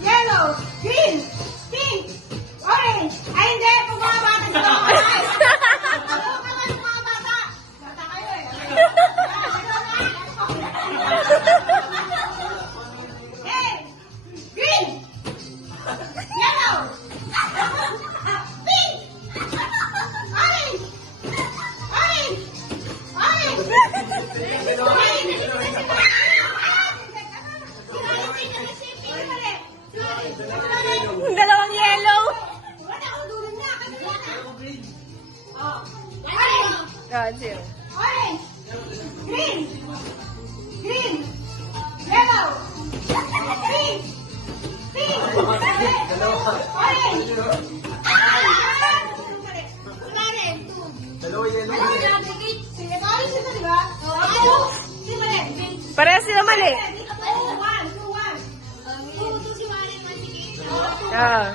yellow, green, pink, orange. Ay, hindi. Pag mga bata sa mga bata. Ano ka nga ng mga bata? Bata kayo eh. Okay. Green, yellow, pink, orange, orange, Yung dalawang yellow. wala akong dulong na. Orange, Ah, zero. orange, green, green, yellow, pink, pink, orange. Wala rin. Dalawa yellow. Ano yun? Sige, orange ito, di ba? Ano? Hindi mali. Parehas sila mali. One, two, one. Two, si Mali, one, si Kate. Ah.